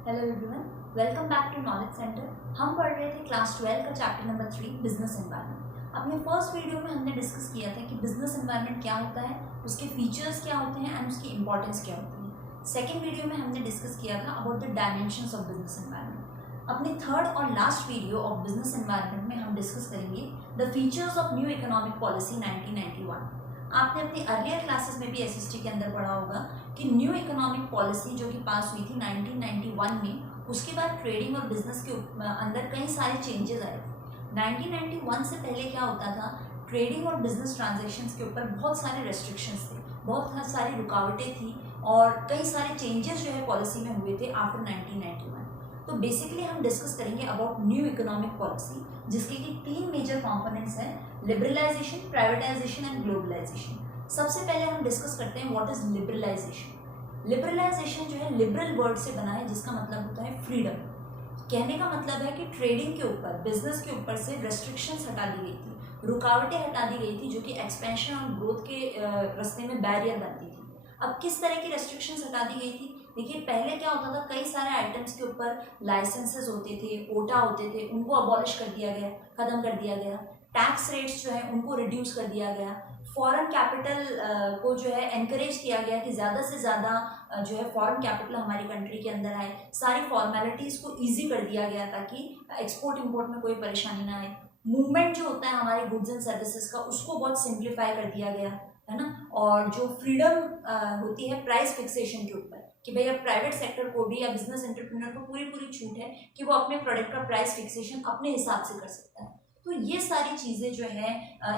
Hello everyone, welcome back to knowledge centre. हम पढ़ रहे थे क्लास 12 का चैप्टर नंबर 3 बिजनेस एनवायरनमेंट। अपने फर्स्ट वीडियो में हमने डिस्कस किया था कि बिजनेस एनवायरनमेंट क्या होता है, उसके फीचर्स क्या होते हैं एंड उसकी इंपॉर्टेंस क्या होती है। सेकेंड वीडियो में हमने डिस्कस किया था about the dimensions of business environment. अपने थर्ड और last video of business environment में हम डिस्कस करेंगे the features of new economic policy 1991। आपने अपनी अर्लियर क्लासेस में भी एसएसटी के अंदर पढ़ा होगा कि न्यू इकोनॉमिक पॉलिसी जो कि पास हुई थी 1991 में, उसके बाद ट्रेडिंग और बिजनेस के अंदर कई सारे चेंजेस आए थे। 1991 से पहले क्या होता था, ट्रेडिंग और बिजनेस ट्रांजैक्शंस के ऊपर बहुत सारे रेस्ट्रिक्शंस थे, बहुत सारी रुकावटें थी और कई सारे चेंजेस जो है पॉलिसी में हुए थे आफ्टर 1991। तो बेसिकली हम डिस्कस करेंगे अबाउट न्यू इकोनॉमिक पॉलिसी, जिसके कि तीन मेजर कंपोनेंट्स हैं, लिबरलाइजेशन, प्राइवेटाइजेशन एंड ग्लोबलाइजेशन। सबसे पहले हम डिस्कस करते हैं व्हाट इज लिबरलाइजेशन। लिबरलाइजेशन जो है लिबरल वर्ड से बना है, जिसका मतलब होता है फ्रीडम। कहने का मतलब है कि ट्रेडिंग के ऊपर, बिजनेस के ऊपर से रेस्ट्रिक्शंस हटा दी गई थी, रुकावटें हटा दी गई थी जो कि एक्सपेंशन और ग्रोथ के रास्ते में बैरियर बनती थी। अब किस तरह की रेस्ट्रिक्शंस हटा दी गई थी? देखिए, पहले क्या होता था, कई सारे आइटम्स के ऊपर लाइसेंसेस होते थे, कोटा होते थे, उनको अबॉलिश कर दिया गया, खत्म कर दिया गया। टैक्स रेट्स जो है उनको रिड्यूस कर दिया गया। फॉरेन कैपिटल को जो है एनकरेज किया गया कि ज़्यादा से ज़्यादा जो है फॉरेन कैपिटल हमारी कंट्री के अंदर आए। सारी फॉर्मेलिटीज़ को ईजी कर दिया गया ताकि एक्सपोर्ट इंपोर्ट में कोई परेशानी ना आए। मूवमेंट जो होता है हमारे गुड्स एंड सर्विसेज का, उसको बहुत सिंप्लीफाई कर दिया गया, है ना। और जो फ्रीडम होती है प्राइस फिक्सेशन के ऊपर, कि भाई अब प्राइवेट सेक्टर को भी या बिजनेस एंटरप्रेन्योर को पूरी पूरी छूट है कि वो अपने प्रोडक्ट का प्राइस फिक्सेशन अपने हिसाब से कर सकता है। तो ये सारी चीज़ें जो है,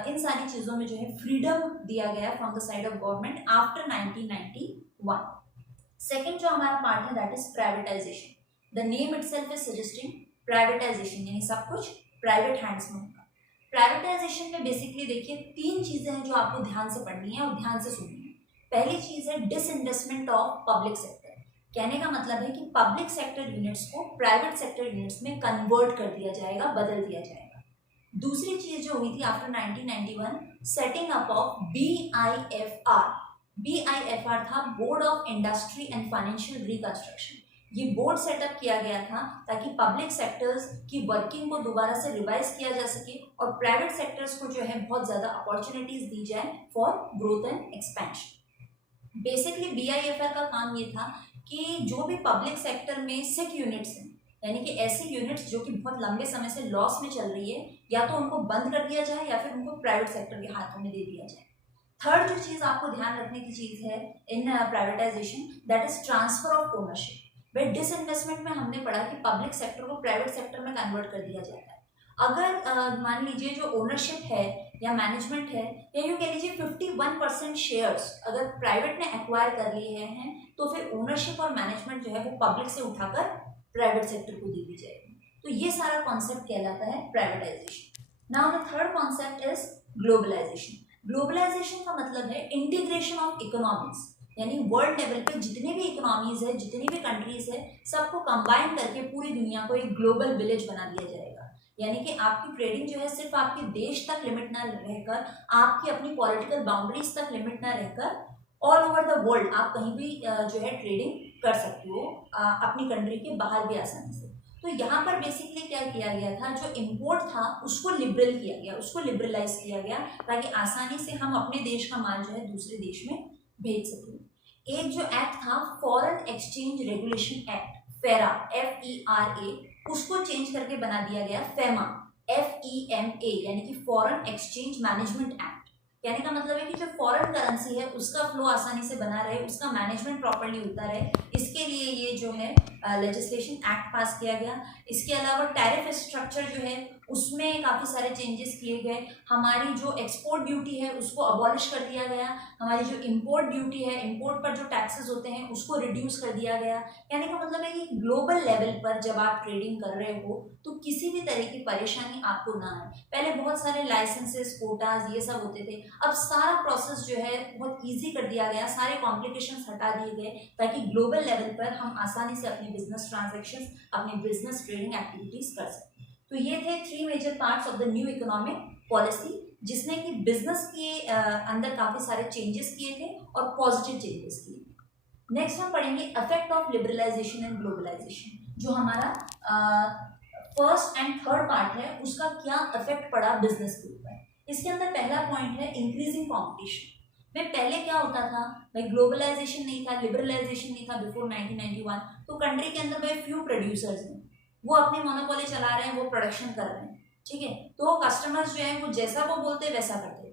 इन सारी चीज़ों में जो है फ्रीडम दिया गया from the side of government after 1991। Second जो हमारा पार्ट है that is privatisation. The name itself is suggesting privatisation, यानी सब कुछ प्राइवेट हैंड्स में होगा। प्राइवेटाइजेशन में बेसिकली देखिए तीन चीजें हैं जो आपको ध्यान से पढ़नी है और ध्यान से सुननी है। पहली चीज है डिसइन्वेस्टमेंट ऑफ पब्लिक सेक्टर। कहने का मतलब है कि पब्लिक सेक्टर यूनिट्स को प्राइवेट सेक्टर यूनिट्स में कन्वर्ट कर दिया जाएगा, बदल दिया जाएगा। दूसरी चीज जो हुई थी after 1991, setting up of BIFR। BIFR था board of industry and financial reconstruction. ये बोर्ड सेटअप किया गया था ताकि पब्लिक सेक्टर्स की वर्किंग को दोबारा से रिवाइज किया जा सके और प्राइवेट सेक्टर्स को जो है बहुत ज्यादा अपॉर्चुनिटीज दी जाए for growth and expansion. Basically BIFR का काम ये था कि जो भी पब्लिक सेक्टर में सिक यूनिट्स हैं, यानी कि ऐसी यूनिट्स जो कि बहुत लंबे समय से लॉस में चल रही है, या तो उनको बंद कर दिया जाए या फिर उनको प्राइवेट सेक्टर के हाथों में दे दिया जाए। थर्ड जो चीज आपको ध्यान रखने की चीज है in privatization, that is transfer of ownership. भाई डिसइन्वेस्टमेंट में हमने पढ़ा कि पब्लिक सेक्टर को प्राइवेट सेक्टर में कन्वर्ट कर दिया जाता है। अगर मान लीजिए जो ओनरशिप है या मैनेजमेंट है, या यूँ कह लीजिए 51% शेयर्स अगर प्राइवेट ने एक्वायर कर लिए हैं, तो फिर ओनरशिप और मैनेजमेंट जो है वो पब्लिक से उठाकर प्राइवेट सेक्टर को दे दी जाएगी। तो ये सारा कॉन्सेप्ट कहलाता है privatisation. Now the third concept is globalisation. Globalisation का मतलब है इंटीग्रेशन ऑफ इकोनॉमीज, यानी वर्ल्ड लेवल पे जितने भी इकोनॉमीज है, जितनी भी कंट्रीज है, सबको कंबाइन करके पूरी दुनिया को एक ग्लोबल विलेज बना दिया जाएगा। यानी कि आपकी ट्रेडिंग जो है सिर्फ आपके देश तक लिमिट ना रहकर, आपकी अपनी पॉलिटिकल बाउंड्रीज तक लिमिट ना रहकर, ऑल ओवर द वर्ल्ड आप कहीं भी जो है ट्रेडिंग कर सकते हो, अपनी कंट्री के बाहर भी आसानी से। तो यहाँ पर बेसिकली क्या किया गया था, जो इम्पोर्ट था उसको लिबरल किया गया, उसको लिबरलाइज किया गया ताकि आसानी से हम अपने देश का माल जो है दूसरे देश में भेज सकें। एक जो एक्ट था फॉरेन एक्सचेंज रेगुलेशन एक्ट, फेरा, FERA, उसको चेंज करके बना दिया गया फेमा, FEMA, यानी कि फॉरेन एक्सचेंज मैनेजमेंट एक्ट। कहने का मतलब है कि जो फॉरेन करेंसी है उसका फ्लो आसानी से बना रहे, उसका मैनेजमेंट प्रॉपर्ली होता रहे, इसके लिए ये जो है लेजिस्लेशन एक्ट पास किया गया। इसके अलावा टैरिफ स्ट्रक्चर जो है उसमें काफ़ी सारे चेंजेस किए गए। हमारी जो एक्सपोर्ट ड्यूटी है उसको अबॉलिश कर दिया गया। हमारी जो इंपोर्ट ड्यूटी है, इंपोर्ट पर जो टैक्सेस होते हैं उसको रिड्यूस कर दिया गया। कहने का मतलब है कि ग्लोबल लेवल पर जब आप ट्रेडिंग कर रहे हो तो किसी भी तरह की परेशानी आपको ना आए। पहले बहुत सारे लाइसेंसेस, कोटाज, ये सब होते थे, अब सारा प्रोसेस जो है बहुत ईजी कर दिया गया, सारे कॉम्प्लिकेशंस हटा दिए गए ताकि ग्लोबल लेवल पर हम आसानी से अपने बिजनेस ट्रांजेक्शन्स, अपने बिजनेस ट्रेडिंग एक्टिविटीज कर सकें। तो ये थे 3 major parts of the new economic policy, जिसने कि बिजनेस के अंदर काफी सारे चेंजेस किए थे और पॉजिटिव चेंजेस किए। नेक्स्ट हम पढ़ेंगे effect of liberalisation and globalisation, जो हमारा फर्स्ट एंड थर्ड पार्ट है, उसका क्या इफेक्ट पड़ा बिजनेस के ऊपर। इसके अंदर पहला पॉइंट है इंक्रीजिंग कंपटीशन। भाई पहले क्या होता था, भाई ग्लोबलाइजेशन नहीं था, लिबरलाइजेशन नहीं था बिफोर 1991, तो कंट्री के अंदर भाई फ्यू प्रोड्यूसर्स हैं, वो अपनी मोनोपोली चला रहे हैं, वो प्रोडक्शन कर रहे हैं, ठीक है, तो कस्टमर्स जो है वो जैसा वो बोलते वैसा करते थे।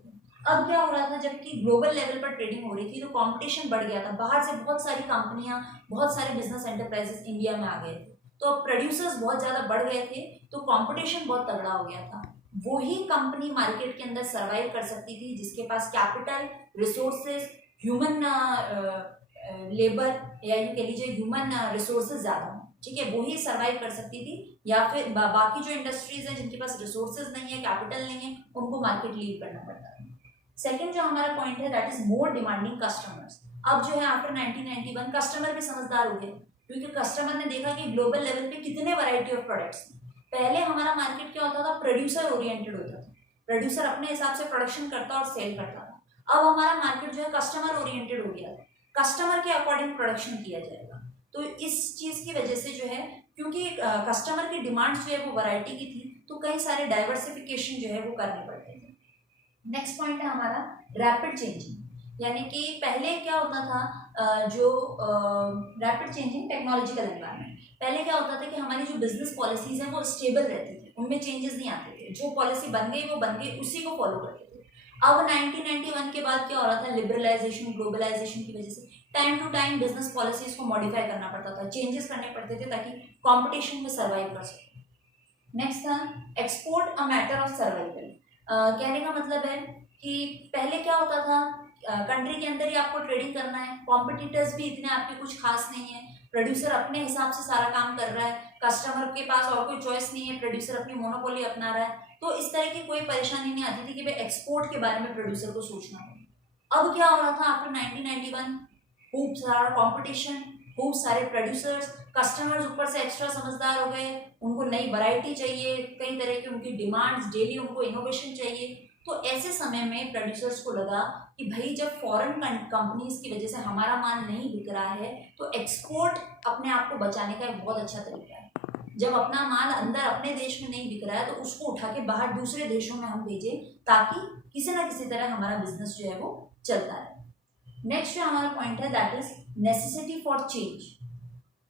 अब क्या हो रहा था, जबकि ग्लोबल लेवल पर ट्रेडिंग हो रही थी तो कंपटीशन बढ़ गया था, बाहर से बहुत सारी कंपनियां, बहुत सारे बिजनेस एंटरप्राइजेस इंडिया में आ गए थे, तो अब प्रोड्यूसर्स बहुत ज्यादा बढ़ गए थे, तो कंपटीशन बहुत तगड़ा हो गया था। वही कंपनी मार्केट के अंदर सर्वाइव कर सकती थी जिसके पास कैपिटल, रिसोर्सेज, ह्यूमन लेबर, या यूं कह लीजिए ह्यूमन रिसोर्सेज ज्यादा हो, ठीक है, वही सर्वाइव कर सकती थी। या फिर बाकी जो इंडस्ट्रीज हैं जिनके पास रिसोर्सेज नहीं है, कैपिटल नहीं है, उनको मार्केट लीड करना पड़ता है। सेकंड जो हमारा पॉइंट है that is more demanding customers. अब जो है आफ्टर 1991 कस्टमर भी समझदार हो गए, क्योंकि कस्टमर ने देखा कि ग्लोबल लेवल पे कितने वैरायटी ऑफ प्रोडक्ट्स हैं। पहले हमारा मार्केट क्या होता था, प्रोड्यूसर ओरिएंटेड होता था, प्रोड्यूसर अपने हिसाब से प्रोडक्शन करता और सेल करता था। अब हमारा मार्केट जो है कस्टमर ओरिएंटेड हो गया है, कस्टमर के अकॉर्डिंग प्रोडक्शन किया जाएगा। तो इस चीज की वजह से जो है, क्योंकि कस्टमर की डिमांड्स जो है वो वैरायटी की थी, तो कई सारे डाइवर्सिफिकेशन जो है वो करने पड़ते थे। नेक्स्ट पॉइंट है हमारा रैपिड चेंजिंग, यानी कि पहले क्या होता था, जो रैपिड चेंजिंग टेक्नोलॉजिकल एनवायरनमेंट, पहले क्या होता था कि हमारी जो बिजनेस पॉलिसीज हैं वो स्टेबल रहती थी, उनमें चेंजेस नहीं आते थे, जो पॉलिसी बन गई वो बन गई, उसी को फॉलो करते थे। अब 1991 के बाद क्या हो रहा था, लिबरलाइजेशन, ग्लोबलाइजेशन की वजह से time to time business policies को मॉडिफाई करना पड़ता था, चेंजेस करने पड़ते थे ताकि कॉम्पिटिशन में सर्वाइव कर सके। नेक्स्ट था export a matter of survival. कहने का मतलब है कि पहले क्या होता था, कंट्री के अंदर ही आपको ट्रेडिंग करना है, कॉम्पिटिटर्स भी इतने आपके कुछ खास नहीं है, प्रोड्यूसर अपने हिसाब से सारा काम कर रहा है, कस्टमर के पास और कोई चॉइस नहीं है, प्रोड्यूसर अपनी मोनोपोली अपना रहा है, तो इस तरह की कोई परेशानी नहीं आती थी कि भाई एक्सपोर्ट के बारे में प्रोड्यूसर को सोचना हो। अब क्या हो रहा था आफ्टर 1991, खूब सारा कॉम्पिटिशन, खूब सारे प्रोड्यूसर्स, कस्टमर्स ऊपर से एक्स्ट्रा समझदार हो गए, उनको नई वैरायटी चाहिए, कई तरह की उनकी डिमांड्स, डेली उनको इनोवेशन चाहिए। तो ऐसे समय में प्रोड्यूसर्स को लगा कि भाई जब फॉरेन कंपनीज की वजह से हमारा माल नहीं बिक रहा है, तो एक्सपोर्ट अपने आप को बचाने का एक बहुत अच्छा तरीका है। जब अपना माल अंदर अपने देश में नहीं बिक रहा है तो उसको उठा के बाहर दूसरे देशों में हम भेजें, ताकि किसी ना किसी तरह हमारा बिजनेस जो है वो चलता रहे। नेक्स्ट जो हमारा पॉइंट है that is necessity for change.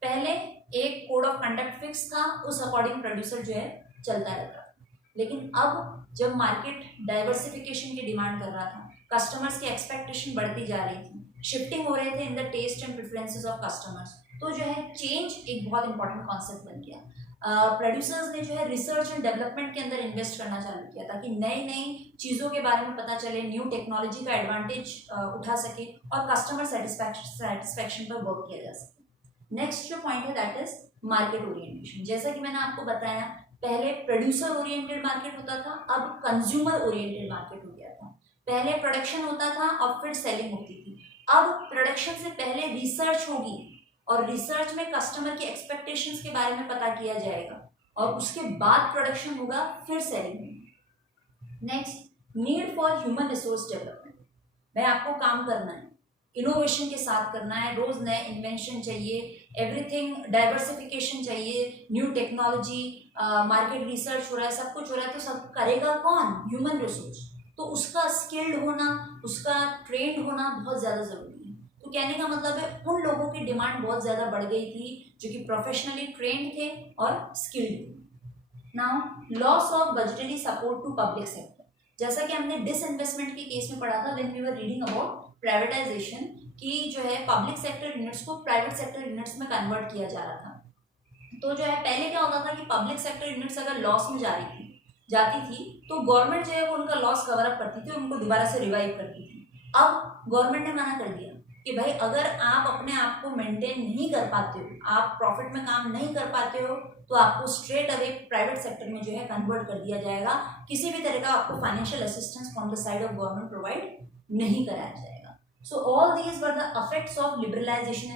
पहले एक कोड ऑफ कंडक्ट फिक्स था, उस अकॉर्डिंग प्रोड्यूसर जो है चलता रहता था, लेकिन अब जब मार्केट डाइवर्सिफिकेशन की डिमांड कर रहा था, कस्टमर्स की एक्सपेक्टेशन बढ़ती जा रही थी, शिफ्टिंग हो रहे थे in the taste and preferences of customers, तो जो है चेंज एक बहुत इंपॉर्टेंट कॉन्सेप्ट बन गया। प्रोड्यूसर्स ने जो है रिसर्च एंड डेवलपमेंट के अंदर इन्वेस्ट करना चालू किया ताकि नई नई चीज़ों के बारे में पता चले, न्यू टेक्नोलॉजी का एडवांटेज उठा सके और कस्टमर सेटिस्फैक्शन पर वर्क किया जा सके। नेक्स्ट जो पॉइंट है दैट इज मार्केट ओरिएंटेशन। जैसा कि मैंने आपको बताया, पहले प्रोड्यूसर ओरिएंटेड मार्केट होता था, अब कंज्यूमर ओरिएंटेड मार्केट हो गया था। पहले प्रोडक्शन होता था और फिर सेलिंग होती थी, अब प्रोडक्शन से पहले रिसर्च होगी और रिसर्च में कस्टमर की एक्सपेक्टेशंस के बारे में पता किया जाएगा और उसके बाद प्रोडक्शन होगा, फिर सेलिंग होगी। Next, need for human resource development. भाई आपको काम करना है, इनोवेशन के साथ करना है, रोज नए इन्वेंशन चाहिए, एवरीथिंग डाइवर्सिफिकेशन चाहिए, न्यू टेक्नोलॉजी, मार्केट रिसर्च हो रहा है, सब कुछ हो रहा है, तो सब करेगा कौन, ह्यूमन रिसोर्स। तो उसका स्किल्ड होना, उसका ट्रेंड होना बहुत ज़्यादा ज़रूरी है। तो कहने का मतलब है उन लोगों की डिमांड बहुत ज़्यादा बढ़ गई थी जो कि प्रोफेशनली ट्रेंड थे और स्किल्ड थे। Now loss of budgetary support to public sector. जैसा कि हमने डिसइन्वेस्टमेंट के केस में पढ़ा था when we were reading about privatisation, की जो है पब्लिक सेक्टर यूनिट्स को प्राइवेट सेक्टर यूनिट्स में कन्वर्ट किया जा रहा था। तो जो है पहले क्या होता था कि पब्लिक सेक्टर यूनिट्स अगर लॉस में जाती थी तो गवर्नमेंट जो है वो उनका लॉस कवर अप करती थी, उनको दोबारा से रिवाइव करती थी। अब गवर्नमेंट ने मना कर दिया कि भाई अगर आप अपने आप को मेंटेन नहीं कर पाते हो, आप प्रॉफिट में काम नहीं कर पाते हो, तो आपको स्ट्रेट अवे प्राइवेट सेक्टर में जो है कन्वर्ट कर दिया जाएगा। किसी भी तरह का आपको financial assistance from the side of government provide नहीं कराया जाएगा। So all these were the effects of liberalisation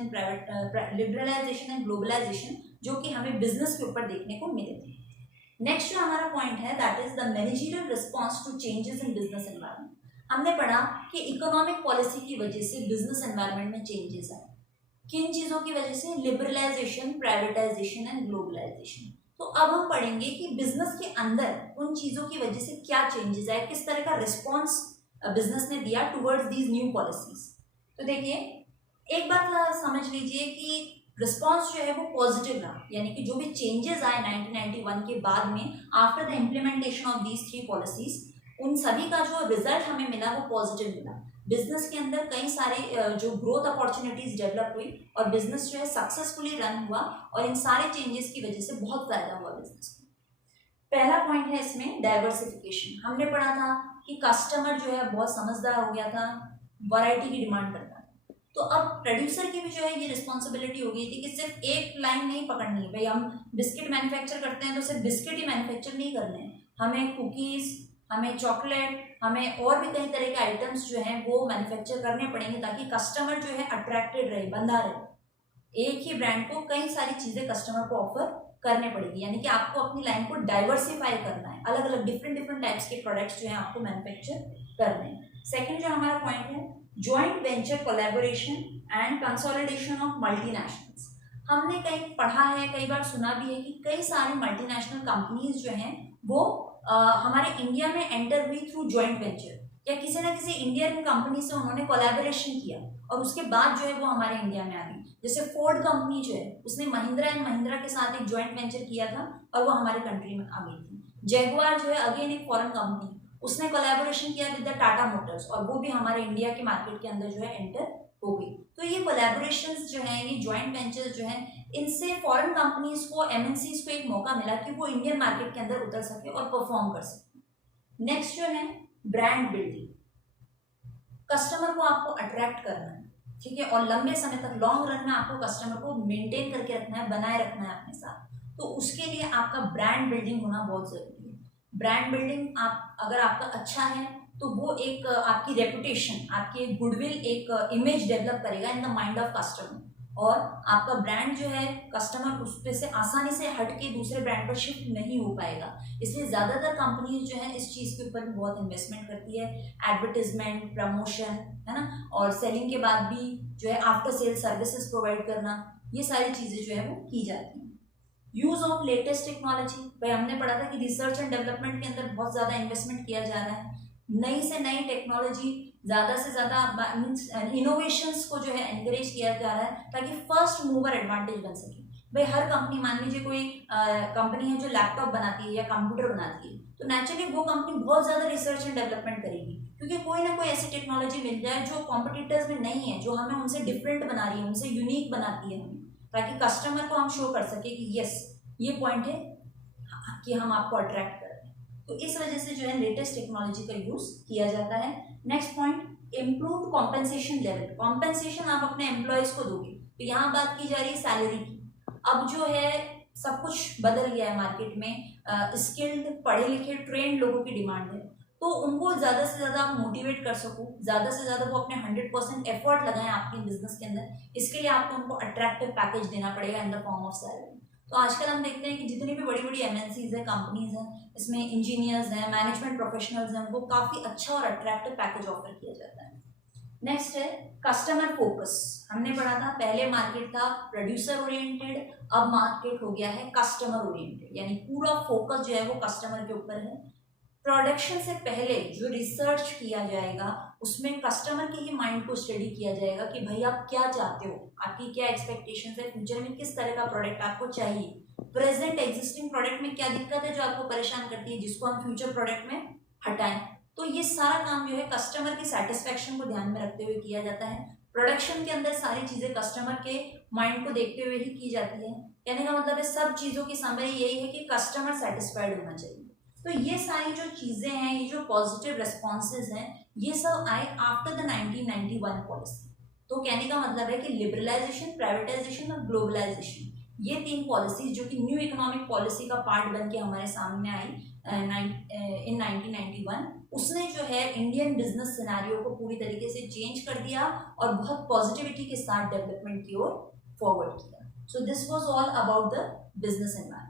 and globalisation, जो कि हमें बिजनेस के ऊपर देखने को मिले थे। नेक्स्ट जो हमारा पॉइंट है that is the managerial response to changes in business environment. हमने पढ़ा कि इकोनॉमिक पॉलिसी की वजह से बिजनेस एनवायरनमेंट में चेंजेस आए। किन चीज़ों की वजह से? Liberalisation, privatisation and globalisation. तो अब हम पढ़ेंगे कि बिजनेस के अंदर उन चीज़ों की वजह से क्या चेंजेस आए, किस तरह का रिस्पॉन्स बिजनेस ने दिया टुवर्ड्स दीज न्यू पॉलिसीज। तो देखिए, एक बात समझ लीजिए कि रिस्पॉन्स जो है वो पॉजिटिव रहा, यानी कि जो भी चेंजेस आए 1991 के बाद में after the implementation of these 3 policies, उन सभी का जो रिजल्ट हमें मिला वो पॉजिटिव मिला। बिजनेस के अंदर कई सारे जो ग्रोथ अपॉर्चुनिटीज डेवलप हुई और बिजनेस जो है सक्सेसफुली रन हुआ और इन सारे चेंजेस की वजह से बहुत फायदा हुआ बिजनेस को। पहला पॉइंट है इसमें डाइवर्सिफिकेशन। हमने पढ़ा था कि कस्टमर जो है बहुत समझदार हो गया था, वैरायटी की डिमांड करता था। तो अब प्रोड्यूसर की भी जो है ये रिस्पॉन्सिबिलिटी हो गई थी कि सिर्फ एक लाइन नहीं पकड़नी है, भाई हम बिस्किट मैन्युफैक्चर करते हैं तो सिर्फ बिस्किट ही मैन्युफैक्चर नहीं करने हैं, हमें कुकीज, हमें चॉकलेट, हमें और भी कई तरह के आइटम्स जो हैं वो मैन्युफैक्चर करने पड़ेंगे ताकि कस्टमर जो है अट्रैक्टेड रहे, बंधा रहे। एक ही ब्रांड को कई सारी चीजें कस्टमर को ऑफर करने पड़ेगी, यानी कि आपको अपनी लाइन को डाइवर्सिफाई करना है, अलग अलग डिफरेंट टाइप्स के प्रोडक्ट्स जो है आपको मैन्युफैक्चर करने हैं। सेकेंड जो हमारा पॉइंट है joint venture collaboration and consolidation of multinationals. हमने कहीं पढ़ा है, कई बार सुना भी है कि कई सारी मल्टीनेशनल कंपनीज जो हैं वो हमारे इंडिया में एंटर हुई थ्रू जॉइंट वेंचर, या किसी ना किसी इंडियन कंपनी से उन्होंने कोलैबोरेशन किया और उसके बाद जो है वो हमारे इंडिया में आ गई। जैसे फोर्ड कंपनी जो है उसने महिंद्रा एंड महिंद्रा के साथ एक जॉइंट वेंचर किया था और वो हमारे कंट्री में आ गई थी। जैगुआर जो है अगेन एक फॉरेन कंपनी, उसने कोलैबोरेशन किया विद द टाटा मोटर्स और वो भी हमारे इंडिया के मार्केट के अंदर जो है एंटर हो गई। तो ये कोलैबोरेशंस जो हैं, ये जॉइंट वेंचर्स जो हैं, इनसे फॉरेन कंपनीज को, एमएनसीज को एक मौका मिला कि वो इंडियन मार्केट के अंदर उतर सके और परफॉर्म कर सके। नेक्स्ट जो है ब्रांड बिल्डिंग। कस्टमर को आपको अट्रैक्ट करना है, ठीक है, और लंबे समय तक लॉन्ग रन में आपको कस्टमर को मेंटेन करके रखना है, बनाए रखना है अपने साथ। तो उसके लिए आपका ब्रांड बिल्डिंग होना बहुत जरूरी है। ब्रांड बिल्डिंग आप अगर आपका अच्छा है तो वो एक आपकी रेपुटेशन, आपकी एक गुडविल, एक इमेज डेवलप करेगा in the mind of customer, और आपका ब्रांड जो है कस्टमर उस पे से आसानी से हट के दूसरे ब्रांड पर शिफ्ट नहीं हो पाएगा। इसलिए ज़्यादातर कंपनीज जो है इस चीज़ के ऊपर बहुत इन्वेस्टमेंट करती है, एडवर्टीजमेंट, प्रमोशन, है ना, और सेलिंग के बाद भी जो है आफ्टर सेल सर्विसेज प्रोवाइड करना, ये सारी चीज़ें जो है वो की जाती हैं। यूज ऑफ लेटेस्ट टेक्नोलॉजी, भाई हमने पढ़ा था कि रिसर्च एंड डेवलपमेंट के अंदर बहुत ज़्यादा इन्वेस्टमेंट किया जा रहा है, नई से नई टेक्नोलॉजी, ज़्यादा से ज़्यादा इनोवेशंस को जो है एनकरेज किया जा रहा है ताकि फर्स्ट मूवर एडवांटेज बन सके। भाई हर कंपनी, मान लीजिए कोई कंपनी है जो लैपटॉप बनाती है या कंप्यूटर बनाती है, तो नेचुरली वो कंपनी बहुत ज़्यादा रिसर्च एंड डेवलपमेंट करेगी, क्योंकि कोई ना कोई ऐसी टेक्नोलॉजी मिल जाए जो कॉम्पिटिटर्स में नहीं है, जो हमें उनसे डिफरेंट बना रही है, उनसे यूनिक बनाती है हमें, ताकि कस्टमर को हम शो कर सके कि यस ये पॉइंट है कि हम आपको अट्रैक्ट कर रहे हैं। तो इस वजह से जो है लेटेस्ट टेक्नोलॉजी का यूज किया जाता है। Next point, improve compensation level. Compensation आप अपने एम्प्लॉयज को दोगे, तो यहाँ बात की जा रही है सैलरी की। अब जो है सब कुछ बदल गया है मार्केट में, स्किल्ड, पढ़े लिखे, ट्रेंड लोगों की डिमांड है, तो उनको ज़्यादा से ज़्यादा आप मोटिवेट कर सको, ज़्यादा से ज़्यादा वो अपने 100% एफर्ट लगाएं आपके बिजनेस के अंदर। इसके लिए आपको उनको अट्रैक्टिव पैकेज देना पड़ेगा in the form of salary. तो आजकल हम देखते हैं कि जितनी भी बड़ी बड़ी एमएनसीज हैं, कंपनीज हैं, इसमें इंजीनियर्स हैं, मैनेजमेंट प्रोफेशनल्स हैं, उनको काफ़ी अच्छा और अट्रैक्टिव पैकेज ऑफर किया जाता है। नेक्स्ट है कस्टमर फोकस। हमने पढ़ा था पहले मार्केट था प्रोड्यूसर ओरिएंटेड, अब मार्केट हो गया है कस्टमर ओरिएंटेड, यानी पूरा फोकस जो है वो कस्टमर के ऊपर है। प्रोडक्शन से पहले जो रिसर्च किया जाएगा उसमें कस्टमर के ही माइंड को स्टडी किया जाएगा कि भाई आप क्या चाहते हो, आपकी क्या एक्सपेक्टेशंस है, फ्यूचर में किस तरह का प्रोडक्ट आपको चाहिए, प्रेजेंट एग्जिस्टिंग प्रोडक्ट में क्या दिक्कत है जो आपको परेशान करती है, जिसको हम फ्यूचर प्रोडक्ट में हटाएं। तो ये सारा काम जो है कस्टमर की सेटिस्फैक्शन को ध्यान में रखते हुए किया जाता है। प्रोडक्शन के अंदर सारी चीजें कस्टमर के माइंड को देखते हुए ही की जाती है। कहने का मतलब है सब चीजों की समरी यही है कि कस्टमर सेटिस्फाइड होना चाहिए। तो ये सारी जो चीजें हैं, ये जो पॉजिटिव रिस्पॉन्सेज हैं, ये सब आए आफ्टर द 1991 पॉलिसी। तो कहने का मतलब है कि लिबरलाइजेशन, प्राइवेटाइजेशन और ग्लोबलाइजेशन, ये 3 पॉलिसीज जो कि न्यू इकोनॉमिक पॉलिसी का पार्ट बन के हमारे सामने आई इन 1991, उसने जो है इंडियन बिजनेस सिनेरियो को पूरी तरीके से चेंज कर दिया और बहुत पॉजिटिविटी के साथ डेवलपमेंट की ओर फॉरवर्ड किया। So this was all about the business environment.